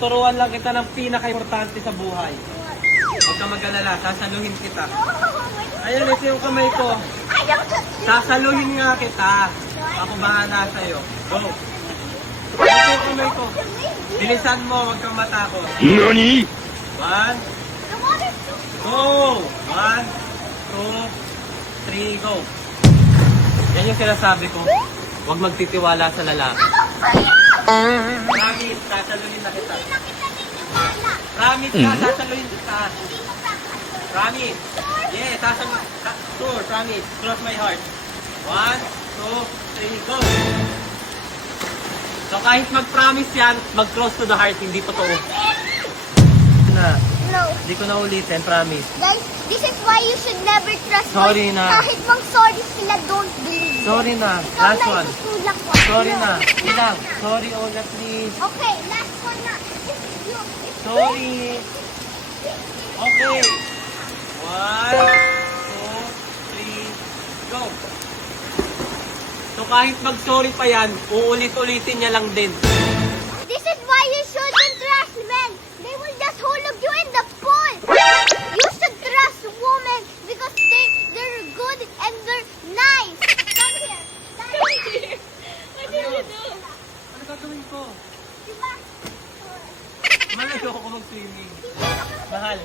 Tuturuan lang kita ng pinaka-importante sa buhay. Huwag ka mag-alala, sasaluhin kita. Ayan, ito yung kamay ko. Sasaluhin nga kita. Ako bahala sa'yo. Go. Ito yung kamay ko. Bilisan mo, huwag kang matakot. NANI?! 1, go! 1, 2, 3, go. Yan yung sinasabi ko. Huwag magtitiwala sa lalaki. Promise, sasaluhin na kita. Promise ka, sasaluhin kita. Promise. Yeah, sasaluhin. Sure, promise. Cross my heart. 1, 2, 3, go. So kahit mag-promise yan, mag-cross to the heart, hindi totoo. Na. No. Hindi ko na ulitin, promise. Guys, this is why you should never trust Sorry boys. na. Kahit mang sorry sila, don't believe. Sorry na. Ikaw Last na, one. itutulak ko. Sorry No. na. Last Ilang. na. Sorry, Ola, please. Okay, last one na. Sorry. Okay. 1, 2, 3, go. So kahit mag-sorry pa yan, uulit-ulitin niya lang din. This is why you shouldn't trust men. They will just hulog you in the pool. You should trust women because they're good and they're nice. Come here. What did you do? Ano gagawin ko? Diba? Mahal, ayoko mag-swimming. Mahal.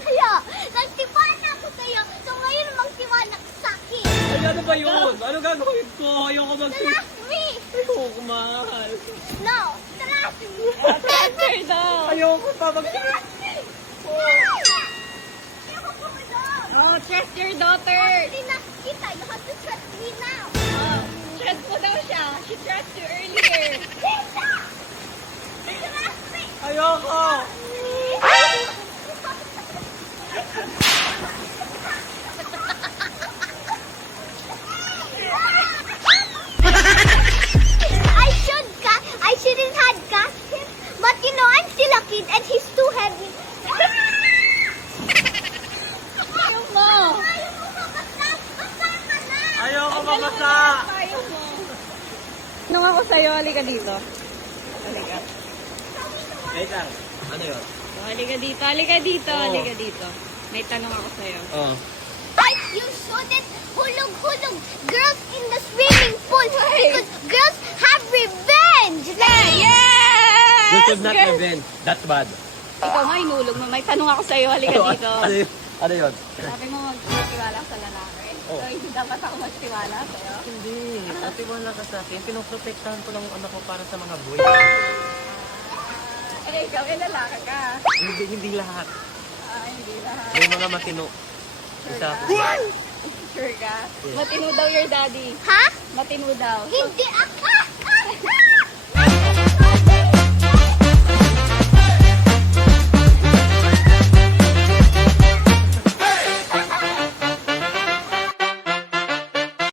Kaya, nagtiwala ako sa'yo. So ngayon magtiwala ka sa akin. Ay, ano ba yun? Ano gagawin ko? Ayoko mag-swimming. Trust me. Ayoko, mahal. No, trust me. Sir daw. Ayoko pa mag-swimming. Oh, trust your daughter. Hindi na kita. You have to trust me now. Oh, trust mo daw siya. She trust you earlier. Tita! Trust me. Ayoko. I shouldn't have got him, but you know, I'm still a kid and he's too heavy. Ayaw mo. Ayaw mo mabasa! Basa ka na! Ayoko mabasa. Ayaw mo. Nung ako sa'yo, halika dito. Halika. Wait lang. Ano yun? Oh, halika dito, halika dito, Oh. halika dito. May tanong ako sa'yo. Oh. You shouldn't hulog girls in the swimming pool because girls have revenge! Yes! You should not Girl. revenge. That's bad. Ikaw nga, inulog mo. May tanong ako sa'yo, halika dito. Ano yun? Ano yun? Sabi mo magtiwala sa lalaki. Oh. So, hindi dapat ako magtiwala sa'yo. Hindi. Atiwala ka sa akin. Pinoprotektahan ko lang ang anak ko para sa mga boy. Eh, ikaw, lalaki ka. Hindi lahat. Hindi lahat. May mga matino. Isa ako. Sure ka? Matino daw your daddy. Ha? Matino daw. Hindi ako!